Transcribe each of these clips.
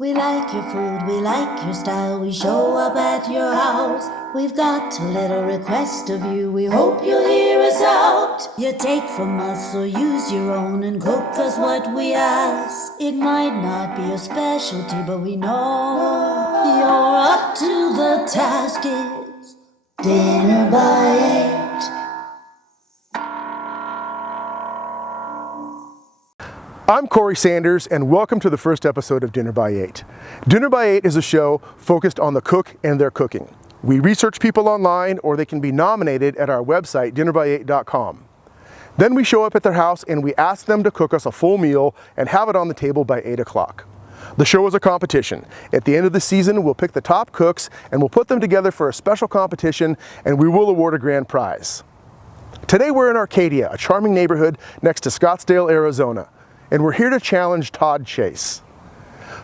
We like your food, we like your style, we show up at your house. We've got a little request of you, we hope you'll hear us out. You take from us or use your own and cook us what we ask. It might not be a specialty, but we know you're up to the task. It's dinner by 8. I'm Cory Sanders, and welcome to the first episode of Dinner by 8. Dinner by 8 is a show focused on the cook and their cooking. We research people online, or they can be nominated at our website, dinnerby8.com. Then we show up at their house and we ask them to cook us a full meal and have it on the table by 8 o'clock. The show is a competition. At the end of the season, we'll pick the top cooks and we'll put them together for a special competition, and we will award a grand prize. Today we're in Arcadia, a charming neighborhood next to Scottsdale, Arizona. And we're here to challenge Todd Chase.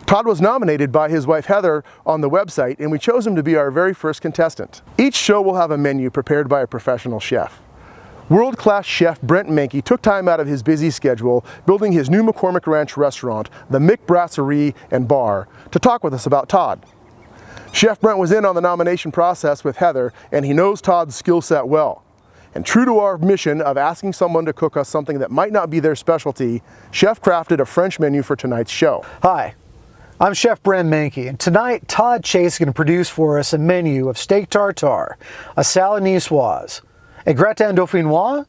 Todd was nominated by his wife Heather on the website, and we chose him to be our very first contestant. Each show will have a menu prepared by a professional chef. World-class chef Brent Menke took time out of his busy schedule building his new McCormick Ranch restaurant, the Mick Brasserie and Bar, to talk with us about Todd. Chef Brent was in on the nomination process with Heather, and he knows Todd's skill set well. And true to our mission of asking someone to cook us something that might not be their specialty, Chef crafted a French menu for tonight's show. Hi, I'm Chef Brent Menke, and tonight Todd Chase is going to produce for us a menu of steak tartare, a salad niçoise, a gratin Dauphinoise,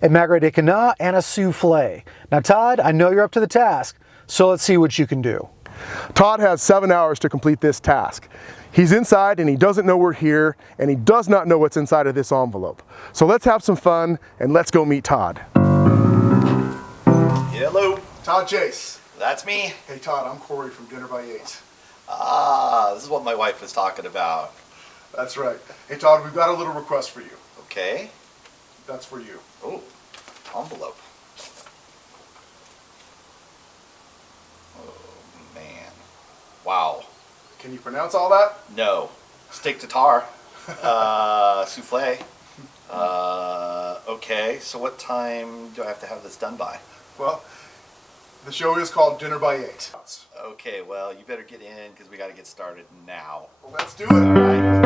a Magret de Canard, and a souffle. Now Todd, I know you're up to the task, so let's see what you can do. Todd has 7 hours to complete this task. He's inside and he doesn't know we're here, and he does not know what's inside of this envelope. So let's have some fun and let's go meet Todd. Hello. Todd Chase. That's me. Hey Todd, I'm Cory from Dinner by 8. This is what my wife was talking about. That's right. Hey Todd, we've got a little request for you. Okay. That's for you. Oh, envelope. Oh, man. Wow. Can you pronounce all that? No. Steak tartare. Souffle. Okay, so what time do I have to have this done by? Well, the show is called Dinner by 8. Okay, well, you better get in because we got to get started now. Well, let's do it. All right.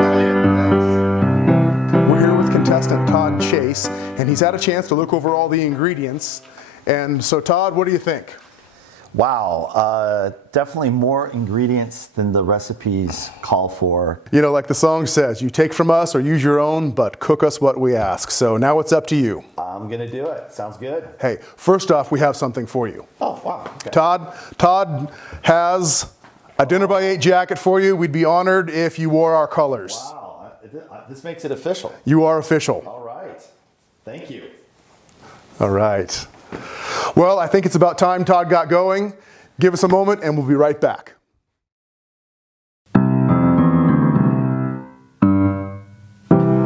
We're here with contestant Todd Chase, and he's had a chance to look over all the ingredients. And so, Todd, what do you think? Wow, definitely more ingredients than the recipes call for. You know, like the song says, you take from us or use your own, but cook us what we ask. So now it's up to you. I'm gonna do it. Sounds good. Hey, first off, we have something for you. Oh, wow. Okay. Todd has a Dinner by 8 jacket for you. We'd be honored if you wore our colors. Wow, this makes it official. You are official. All right. Thank you. All right. Well, I think it's about time Todd got going. Give us a moment and we'll be right back.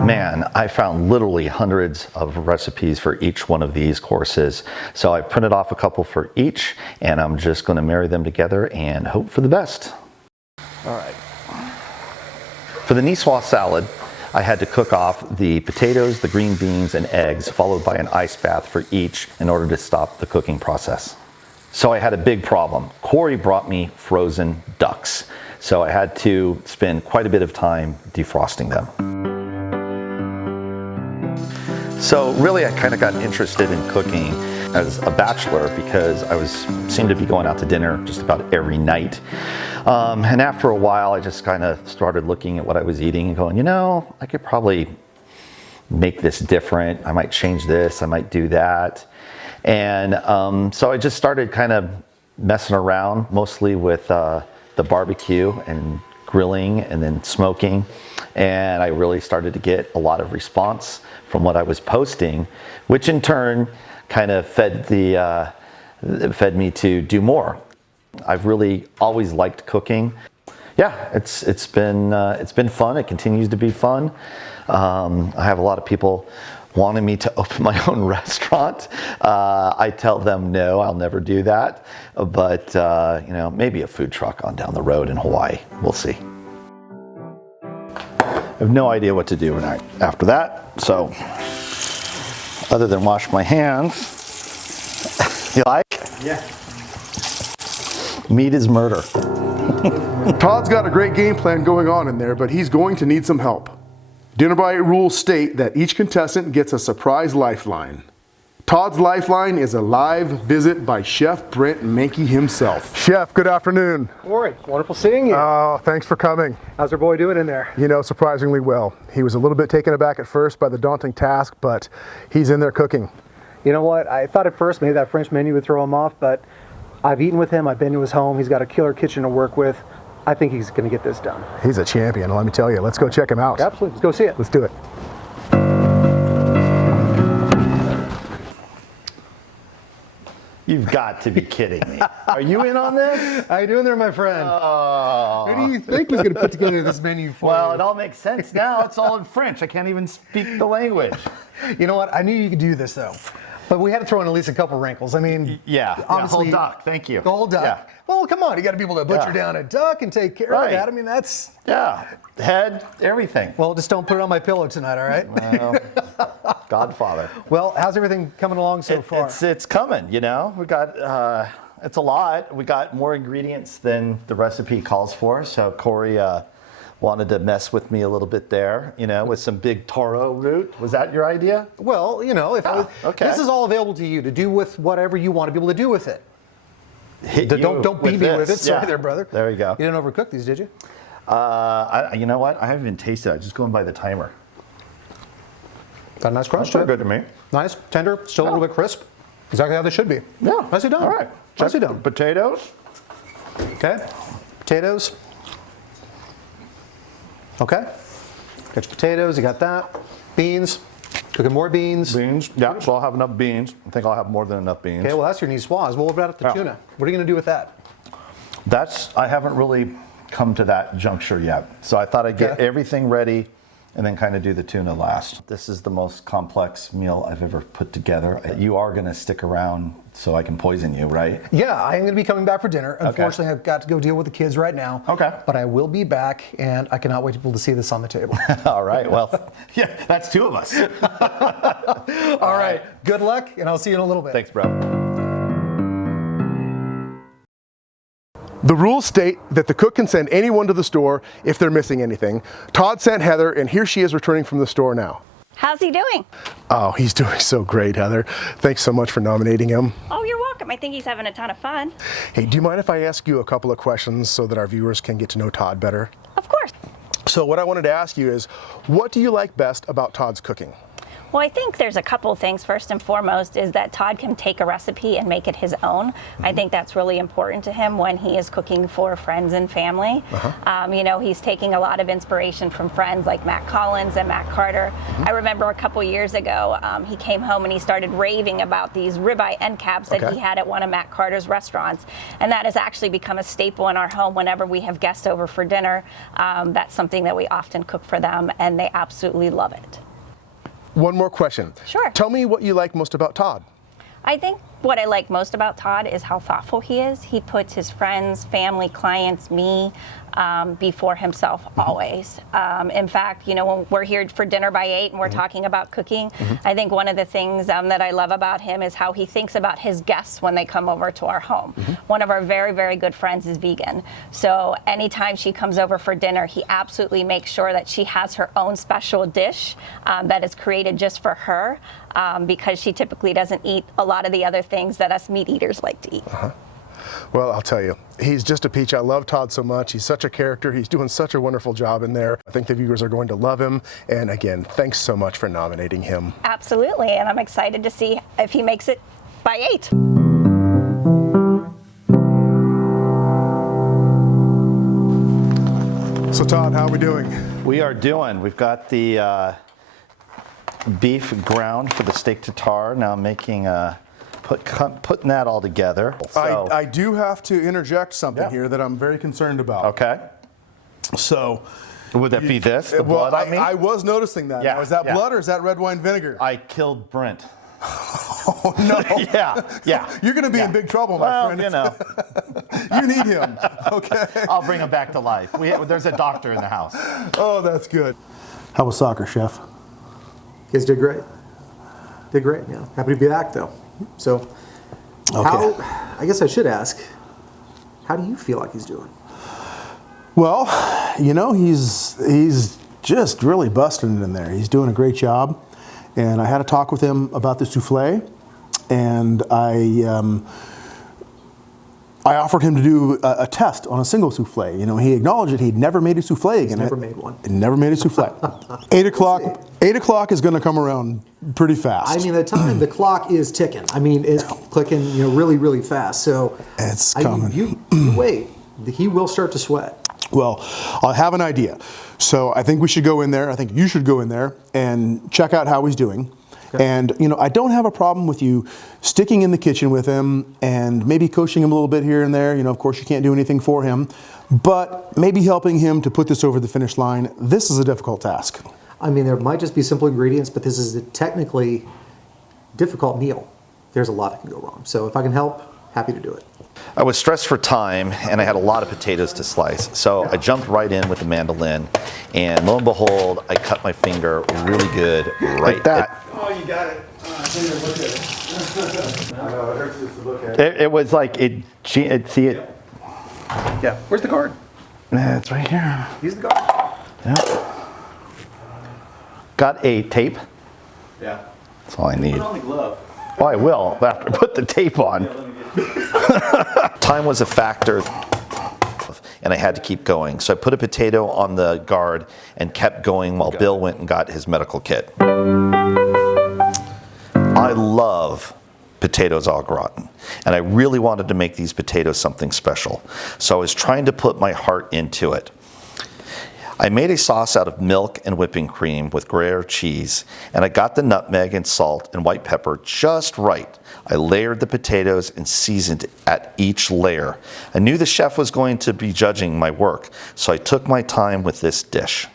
Man, I found literally hundreds of recipes for each one of these courses. So I printed off a couple for each, and I'm just gonna marry them together and hope for the best. All right. For the Nicoise salad, I had to cook off the potatoes, the green beans, and eggs, followed by an ice bath for each in order to stop the cooking process. So I had a big problem. Cory brought me frozen ducks, so I had to spend quite a bit of time defrosting them. So really I kind of got interested in cooking as a bachelor because I seemed to be going out to dinner just about every night. And after a while, I just kind of started looking at what I was eating and going, you know, I could probably make this different. I might change this, I might do that. And so I just started kind of messing around, mostly with the barbecue and grilling and then smoking. And I really started to get a lot of response from what I was posting, which in turn kind of fed me to do more. I've really always liked cooking. Yeah, it's been fun. It continues to be fun. I have a lot of people wanting me to open my own restaurant. I tell them no, I'll never do that. But you know, maybe a food truck on down the road in Hawaii. We'll see. I have no idea what to do after that. So, other than wash my hands, you like? Yeah. Meat is murder. Todd's got a great game plan going on in there, but he's going to need some help. Dinner by 8 rules state that each contestant gets a surprise lifeline. Todd's lifeline is a live visit by Chef Brent Menke himself. Chef, good afternoon. Cory, wonderful seeing you. Oh, thanks for coming. How's our boy doing in there? You know, surprisingly well. He was a little bit taken aback at first by the daunting task, but he's in there cooking. You know what? I thought at first maybe that French menu would throw him off, but I've eaten with him. I've been to his home. He's got a killer kitchen to work with. I think he's going to get this done. He's a champion, let me tell you. Let's go check him out. Absolutely. Let's go see it. Let's do it. You've got to be kidding me. Are you in on this? How you doing there, my friend? Oh. Who do you think was going to put together this menu for Well, you? it all makes sense now. It's all in French. I can't even speak the language. You know what? I knew you could do this, though. But we had to throw in at least a couple wrinkles. I mean, Yeah, obviously, whole duck. Thank you. the whole duck. Yeah. Well, come on. You got to be able to butcher down a duck and take care of Right. that. I mean, that's... Yeah, head, everything. Well, just don't put it on my pillow tonight, all right? Well, Godfather. Well, how's everything coming along so far? It's coming, you know. We got it's a lot. We got more ingredients than the recipe calls for. So Cory wanted to mess with me a little bit there, you know, with some big taro root. Was that your idea? Well, you know, if I was, okay. this is all available to you to do with whatever you want to be able to do with it. Hit Don't beat me with it. this. Sorry Yeah. there, brother. There you go. You didn't overcook these, did you? You know what? I haven't even tasted it. I'm just going by the timer. Got a nice crunch That's to pretty it. good to me. Nice, tender, still a little bit crisp. Exactly how they should be. Yeah. Nicely done. All right. Nicely done. Potatoes. Okay. Potatoes. Okay. Got your potatoes. You got that. Beans. Cooking more beans. Beans. Yeah, so I'll have enough beans. I think I'll have more than enough beans. Okay, well, that's your niçoise. Well, what about the Yeah. tuna? What are you going to do with that? I haven't really come to that juncture yet. So I thought I'd get Okay. everything ready and then kind of do the tuna last. This is the most complex meal I've ever put together. You are going to stick around so I can poison you, right? Yeah, I'm going to be coming back for dinner. Unfortunately, I've got to go deal with the kids right now. Okay. But I will be back, and I cannot wait for people to see this on the table. All right, well, yeah, that's two of us. All right. Good luck, and I'll see you in a little bit. Thanks, bro. The rules state that the cook can send anyone to the store if they're missing anything. Todd sent Heather, and here she is returning from the store now. How's he doing? Oh, he's doing so great, Heather. Thanks so much for nominating him. Oh, you're welcome. I think he's having a ton of fun. Hey, do you mind if I ask you a couple of questions so that our viewers can get to know Todd better? Of course. So what I wanted to ask you is, what do you like best about Todd's cooking? Well, I think there's a couple things. First and foremost is that Todd can take a recipe and make it his own. I think that's really important to him when he is cooking for friends and family. You know, he's taking a lot of inspiration from friends like Matt Collins and Matt Carter. I remember a couple years ago, he came home and he started raving about these ribeye end caps that he had at one of Matt Carter's restaurants. And that has actually become a staple in our home whenever we have guests over for dinner. That's something that we often cook for them, and they absolutely love it. One more question. Sure. Tell me what you like most about Todd. I think what I like most about Todd is how thoughtful he is. He puts his friends, family, clients, me, before himself always. In fact, you know, when we're here for dinner by 8 and we're talking about cooking, I think one of the things that I love about him is how he thinks about his guests when they come over to our home. One of our very, very good friends is vegan. So anytime she comes over for dinner, he absolutely makes sure that she has her own special dish that is created just for her because she typically doesn't eat a lot of the other things that us meat eaters like to eat. Well, I'll tell you, he's just a peach. I love Todd so much. He's such a character. He's doing such a wonderful job in there. I think the viewers are going to love him. And again, thanks so much for nominating him. Absolutely, and I'm excited to see if he makes it by 8. So Todd, how are we doing? We've got the beef ground for the steak tartare. Now I'm making putting that all together. So, I do have to interject something Yeah. here that I'm very concerned about. okay. So, Would that be this? The blood on me? I was noticing that. Yeah, Now, is that yeah. blood or is that red wine vinegar? I killed Brent. Oh, no. Yeah. You're going to be in big trouble, my Well, friend. you know, You need him, okay? I'll bring him back to life. There's a doctor in the house. Oh, that's good. How was soccer, Chef? You guys did great. Did great, yeah. Happy to be back, though. So, I guess I should ask, how do you feel like he's doing? Well, you know, he's just really busting it in there. He's doing a great job. And I had a talk with him about the souffle, and I offered him to do a test on a single souffle. You know, he acknowledged that he'd never made a souffle again. Never made one. Never made a souffle. 8 o'clock. 8 o'clock is going to come around pretty fast. I mean, the clock is ticking. I mean, it's clicking, you know, really, really fast. So it's coming. You wait. He will start to sweat. Well, I have an idea. So I think we should go in there. I think you should go in there and check out how he's doing. Okay. And, you know, I don't have a problem with you sticking in the kitchen with him and maybe coaching him a little bit here and there. You know, of course, you can't do anything for him, but maybe helping him to put this over the finish line. This is a difficult task. I mean, there might just be simple ingredients, but this is a technically difficult meal. There's a lot that can go wrong. So if I can help, happy to do it. I was stressed for time, and I had a lot of potatoes to slice. So I jumped right in with the mandolin, and lo and behold, I cut my finger really good right like that. Oh, you got it. Look at it. I know, it hurts just to look at it. It was like, see it? Yeah. Where's the guard? Yeah, it's right here. He's the guard. Yeah. Got a tape. Yeah. That's all I need. Put on the glove. Oh, I will after I put the tape on. Time was a factor, and I had to keep going. So I put a potato on the guard and kept going while Bill went and got his medical kit. I love potatoes au gratin, and I really wanted to make these potatoes something special. So I was trying to put my heart into it. I made a sauce out of milk and whipping cream with Gruyere cheese, and I got the nutmeg and salt and white pepper just right. I layered the potatoes and seasoned at each layer. I knew the chef was going to be judging my work, so I took my time with this dish.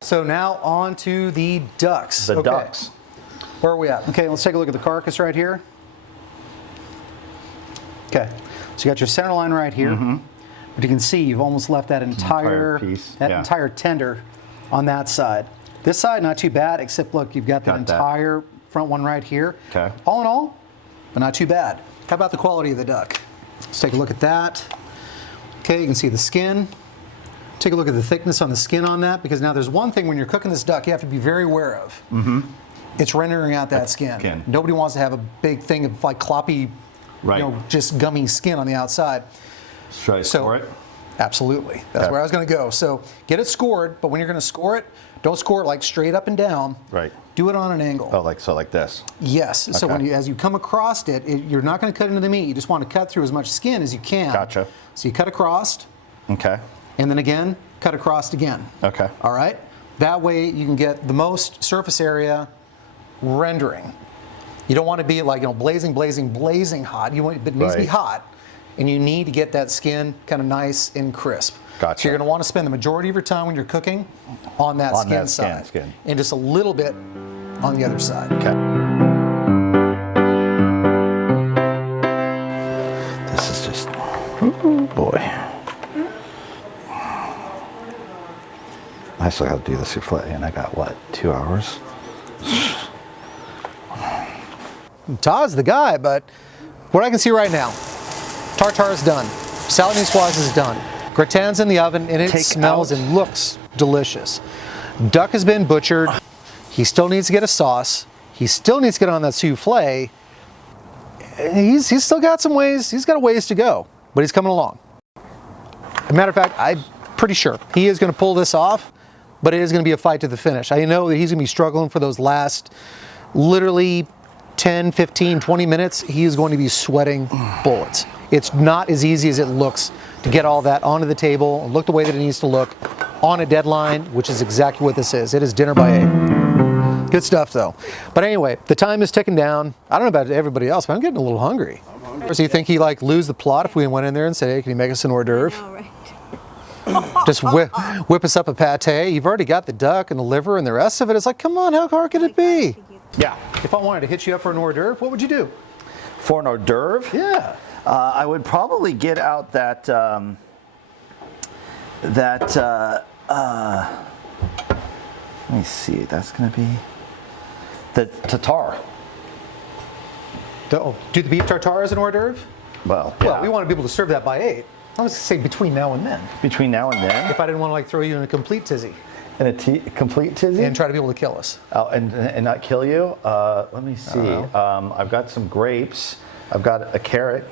So now on to the ducks. The ducks. Where are we at? Okay, let's take a look at the carcass right here. Okay, so you got your center line right here. Mm-hmm. But you can see you've almost left that entire piece, entire tender on that side. This side, not too bad, except look, you've got that entire front one right here. Okay. All in all, but not too bad. How about the quality of the duck? Let's take a look at that. Okay, you can see the skin. Take a look at the thickness on the skin on that, because now there's one thing when you're cooking this duck you have to be very aware of. Mm-hmm. It's rendering out that skin. Nobody wants to have a big thing of like cloppy, you know, just gummy skin on the outside. Should I score it? Absolutely. That's where I was going to go. So get it scored, but when you're going to score it, don't score it like straight up and down. Right. Do it on an angle. Oh, like this? Yes. Okay. So when as you come across it, you're not going to cut into the meat. You just want to cut through as much skin as you can. Gotcha. So you cut across. Okay. And then again, cut across again. Okay. All right? That way you can get the most surface area rendering. You don't want to be like, you know, blazing hot. You want, but it needs to be hot. And you need to get that skin kind of nice and crisp. Gotcha. So you're going to want to spend the majority of your time when you're cooking on that skin side. And just a little bit on the other side. Okay. This is just, ooh, boy. I still got to do the souffle, and I got, what, 2 hours? Todd's the guy, but what I can see right now, tartare is done. Salade Nicoise is done. Gratin's in the oven, and it smells and looks delicious. Duck has been butchered. He still needs to get a sauce. He still needs to get on that souffle. He's still got some ways. He's got a ways to go, but he's coming along. As a matter of fact, I'm pretty sure he is going to pull this off, but it is going to be a fight to the finish. I know that he's going to be struggling for those last literally 10, 15, 20 minutes. He is going to be sweating bullets. It's not as easy as it looks to get all that onto the table and look the way that it needs to look on a deadline, which is exactly what this is. It is dinner by 8. Good stuff though. But anyway, the time is ticking down. I don't know about everybody else, but I'm getting a little hungry. So you think he like lose the plot if we went in there and said, hey, can you make us an hors d'oeuvre? All right. Just whip us up a pate. You've already got the duck and the liver and the rest of it. It's like, come on, how hard could it be? Yeah. If I wanted to hit you up for an hors d'oeuvre, what would you do? For an hors d'oeuvre? Yeah. I would probably get out that, let me see, that's going to be the tartare. Do the beef tartare as an hors d'oeuvre? Well, Well, yeah. we want to be able to serve that by 8. I was going to say between now and then. Between now and then, If I didn't want to like throw you in a complete tizzy and a complete tizzy, and try to be able to kill us. oh, and not kill you. Let me see. I've got some grapes. I've got a carrot.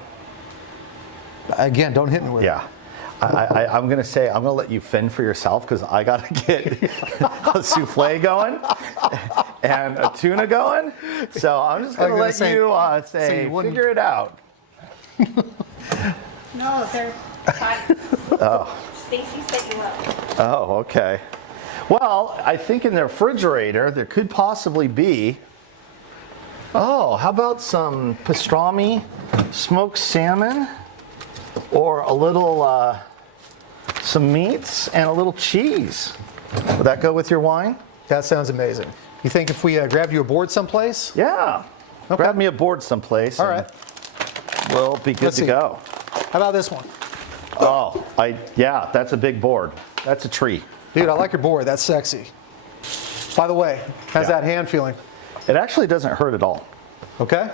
Again, don't hit me with it. Yeah. I'm gonna say I'm gonna let you fend for yourself because I gotta get a souffle going and a tuna going. So I'm just gonna let you say you wouldn't- figure it out. No, they're Todd. Stacy set you up. Oh, okay. Well, I think in the refrigerator there could possibly be. Oh, how about some pastrami, smoked salmon, or a little some meats and a little cheese. Would that go with your wine? That sounds amazing. You think if we grabbed you a board someplace? Yeah. Okay. Grab me a board someplace. All and right. We'll be good Let's to see. go. How about this one? Oh, yeah, that's a big board. That's a tree. Dude, I like your board. That's sexy. By the way, how's Yeah. that hand feeling? It actually doesn't hurt at all. Okay?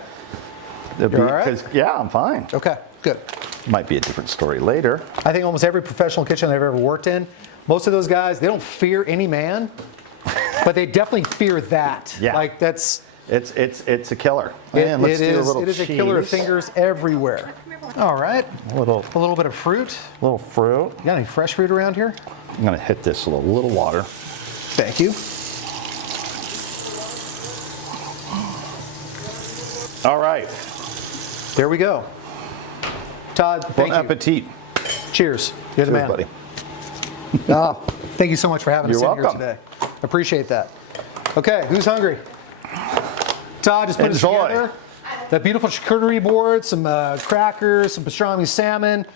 You're all right? 'Cause, yeah, I'm fine. Okay, good. Might be a different story later. I think almost every professional kitchen I've ever worked in, most of those guys, they don't fear any man, but they definitely fear that. Yeah. Like that's, It's a killer. it, And let's it do a is, little it is a killer of cheese. fingers everywhere. All right, A little bit of fruit. fruit. You got any fresh fruit around here? I'm gonna hit this with a little water. Thank you. All right. There we go. Todd, Bon thank you. appetit. Cheers. You're the Cheers, man. buddy. Oh, thank you so much for having us You're in here welcome. today. Appreciate that. Okay, who's hungry? Todd just put us Enjoy. together. That beautiful charcuterie board, some crackers, some pastrami salmon,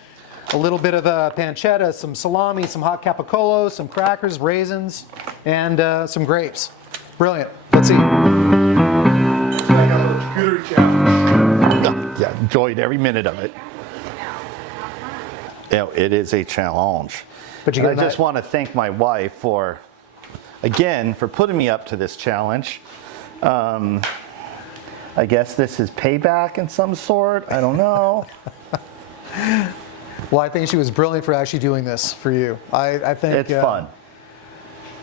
a little bit of pancetta, some salami, some hot capicola, some crackers, raisins, and some grapes. Brilliant. Let's see. Yeah, enjoyed every minute of it. You know, it is a challenge. But you And get I a just night- want to thank my wife for putting me up to this challenge. I guess this is payback in some sort. I don't know. Well, I think she was brilliant for actually doing this for you. I think It's fun.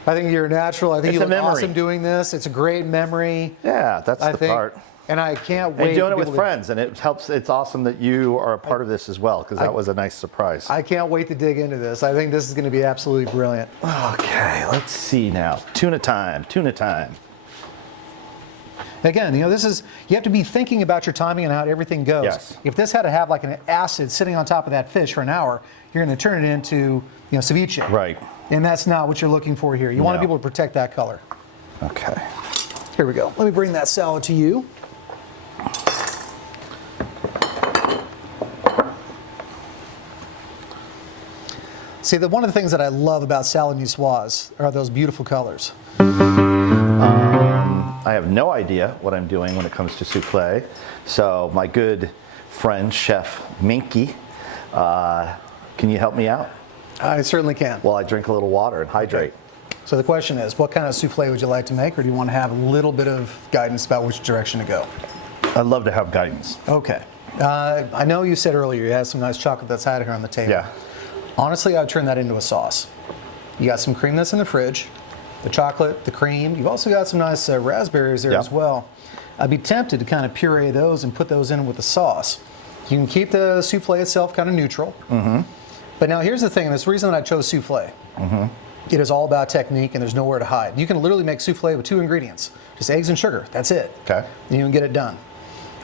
I think you're natural. I think It's you a look memory. awesome doing this. It's a great memory. Yeah, that's I the think, part. and I can't wait. And doing to it be with able to- friends, and it helps. It's awesome that you are a part of this as well, because that was a nice surprise. I can't wait to dig into this. I think this is going to be absolutely brilliant. Okay, let's see now. Tuna time. Tuna time. Again, this is, you have to be thinking about your timing and how everything goes. Yes. If this had to have like an acid sitting on top of that fish for an hour, you're going to turn it into ceviche. Right. And that's not what you're looking for here. You want to be able to protect that color. Okay. Here we go. Let me bring that salad to you. See, one of the things that I love about salad niçoise are those beautiful colors. I have no idea what I'm doing when it comes to souffle. So my good friend, Chef Menke, can you help me out? I certainly can. While I drink a little water and hydrate. So the question is, what kind of souffle would you like to make, or do you want to have a little bit of guidance about which direction to go? I'd love to have guidance. Okay. I know you said earlier you had some nice chocolate that's had here on the table. Yeah. Honestly, I'd turn that into a sauce. You got some cream that's in the fridge, the chocolate, the cream. You've also got some nice raspberries there Yeah. as well. I'd be tempted to kind of puree those and put those in with the sauce. You can keep the souffle itself kind of neutral. Mm-hmm. But now here's the thing, and it's the reason that I chose souffle. Mm-hmm. It is all about technique, and there's nowhere to hide. You can literally make souffle with 2 ingredients, just eggs and sugar. That's it. Okay. And you can get it done.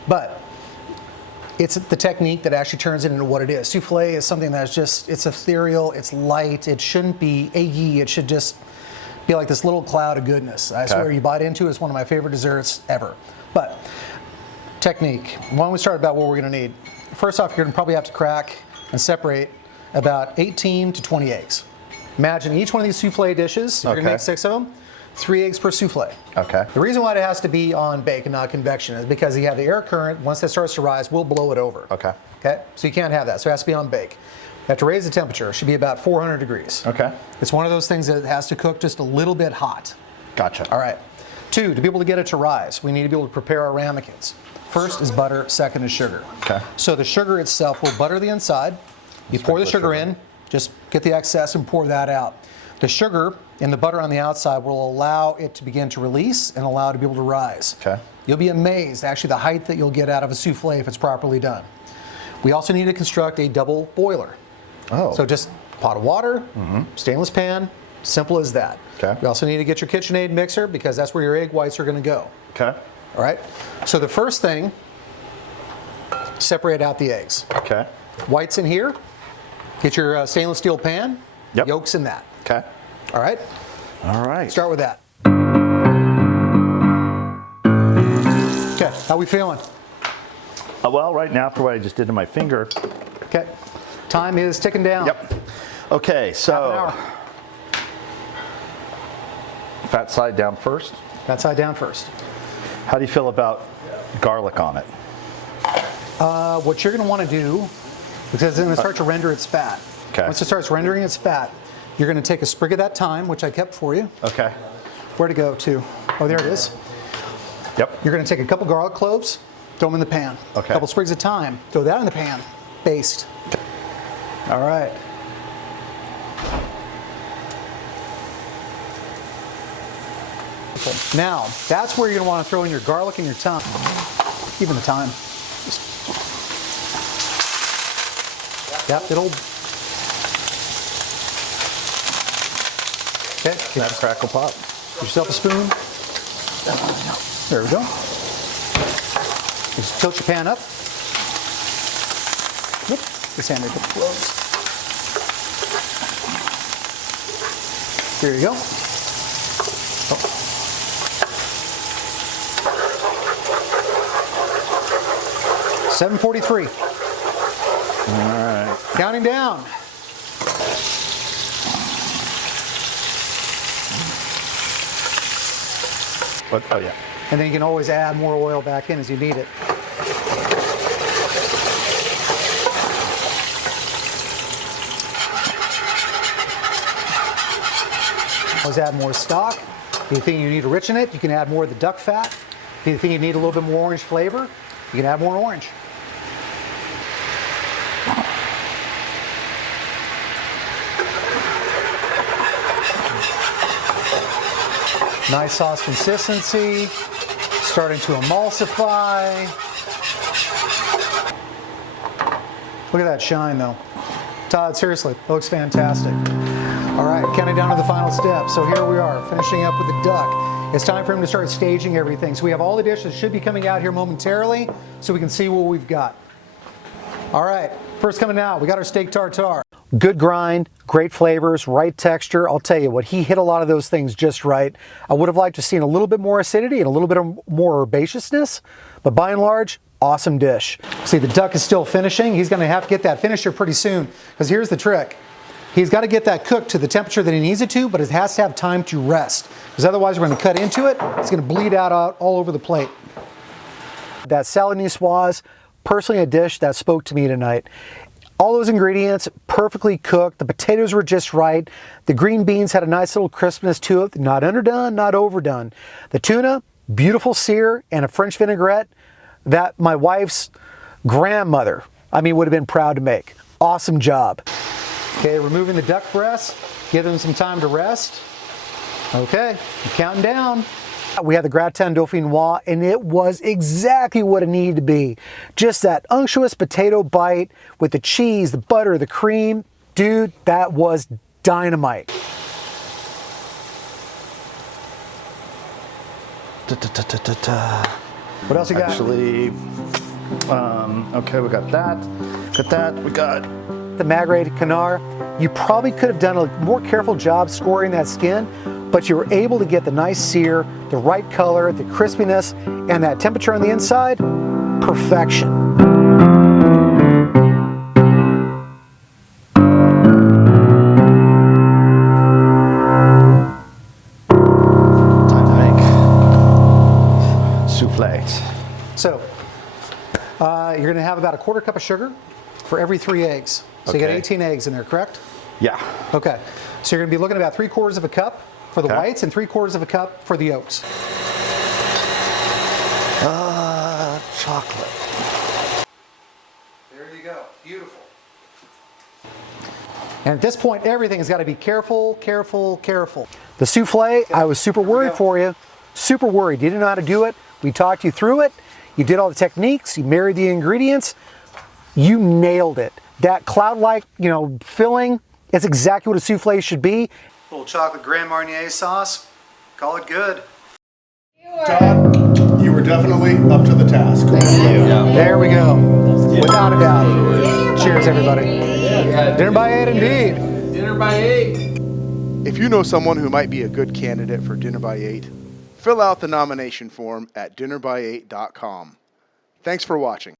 But it's the technique that actually turns it into what it is. Souffle is something that's just, it's ethereal, it's light, it shouldn't be eggy, it should just be like this little cloud of goodness. I swear, you bite into it, it's one of my favorite desserts ever. But technique, why don't we start about what we're gonna need. First off, you're gonna probably have to crack and separate about 18 to 20 eggs. Imagine each one of these souffle dishes, if you're gonna Okay. make 6 of them, 3 eggs per souffle. Okay. The reason why it has to be on bake and not convection is because you have the air current, once that starts to rise, we'll blow it over. Okay. Okay? So you can't have that, so it has to be on bake. You have to raise the temperature, it should be about 400 degrees. Okay. It's one of those things that has to cook just a little bit hot. Gotcha. All right. 2, to be able to get it to rise, we need to be able to prepare our ramekins. First is butter, second is sugar. Okay. So the sugar itself will butter the inside. You pour the sugar in, just get the excess and pour that out. The sugar and the butter on the outside will allow it to begin to release and allow it to be able to rise. Okay. You'll be amazed, actually, the height that you'll get out of a souffle if it's properly done. We also need to construct a double boiler. Oh. So just pot of water, stainless pan, simple as that. Okay. You also need to get your KitchenAid mixer because that's where your egg whites are going to go. Okay. All right. So the first thing, separate out the eggs. Okay. Whites in here. Get your stainless steel pan. Yep. Yolks in that. Okay. All right. All right. Start with that. Okay. How we feeling? Well, right now, after what I just did to my finger. Okay. Time is ticking down. Yep. Okay, so Half an hour. fat side down first. That side down first. How do you feel about garlic on it? What you're going to want to do, because it's going to start to render its fat. Okay. Once it starts rendering its fat, you're going to take a sprig of that thyme, which I kept for you. Okay. Where to go to? Oh, there it is. Yep. You're going to take a couple garlic cloves, throw them in the pan. Okay. A couple sprigs of thyme, throw that in the pan. Baste. All right. Okay. Now, that's where you're going to want to throw in your garlic and your thyme. Even the thyme. Yep, it'll. Okay, That crackle pot. get yourself a spoon. There we go. Just tilt your pan up. Whoop. This hand make it close. There you go. Oh. $7:43. All right. Counting down. What? Oh, yeah. And then you can always add more oil back in as you need it. Always add more stock. If you think you need to richen it, you can add more of the duck fat. If you think you need a little bit more orange flavor, you can add more orange. Nice sauce consistency, starting to emulsify. Look at that shine though. Todd, seriously, it looks fantastic. All right, counting down to the final step. So here we are, finishing up with the duck. It's time for him to start staging everything. So we have all the dishes that should be coming out here momentarily so we can see what we've got. All right, first coming out, we got our steak tartare. Good grind, great flavors, right texture. I'll tell you what, he hit a lot of those things just right. I would have liked to have seen a little bit more acidity and a little bit more herbaceousness, but by and large, awesome dish. See, the duck is still finishing. He's gonna have to get that finisher pretty soon, because here's the trick. He's got to get that cooked to the temperature that he needs it to, but it has to have time to rest, because otherwise we're going to cut into it. It's going to bleed out all over the plate. That salad niçoise, personally a dish that spoke to me tonight. All those ingredients perfectly cooked. The potatoes were just right. The green beans had a nice little crispness to it. Not underdone, not overdone. The tuna, beautiful sear, and a French vinaigrette that my wife's grandmother, would have been proud to make. Awesome job. Okay, removing the duck breast, give them some time to rest. Okay, I'm counting down. We had the gratin Dauphinoise, and it was exactly what it needed to be. Just that unctuous potato bite with the cheese, the butter, the cream. Dude, that was dynamite. What else you got? Actually, okay, we got that. Got that. We got the Magret Canard. You probably could have done a more careful job scoring that skin, but you were able to get the nice sear, the right color, the crispiness, and that temperature on the inside. Perfection. time to make souffles. So, you're going to have about a quarter cup of sugar for every 3 eggs. So you got Okay. 18 eggs in there, correct? Yeah. Okay. So you're going to be looking at about 3/4 of a cup for the Okay. whites and 3/4 of a cup for the yolks. chocolate. There you go. Beautiful. And at this point, everything has got to be careful, careful, careful. The souffle, I was super worried for you. Super worried. You didn't know how to do it. We talked you through it. You did all the techniques. You married the ingredients. You nailed it. That cloud-like, filling, it's exactly what a souffle should be. A little chocolate Grand Marnier sauce. Call it good. Todd, you were definitely up to the task. Thank you. There we go. Without a doubt. Cheers, everybody. Dinner by 8 indeed. Dinner by 8. If you know someone who might be a good candidate for Dinner by 8, fill out the nomination form at dinnerby8.com. Thanks for watching.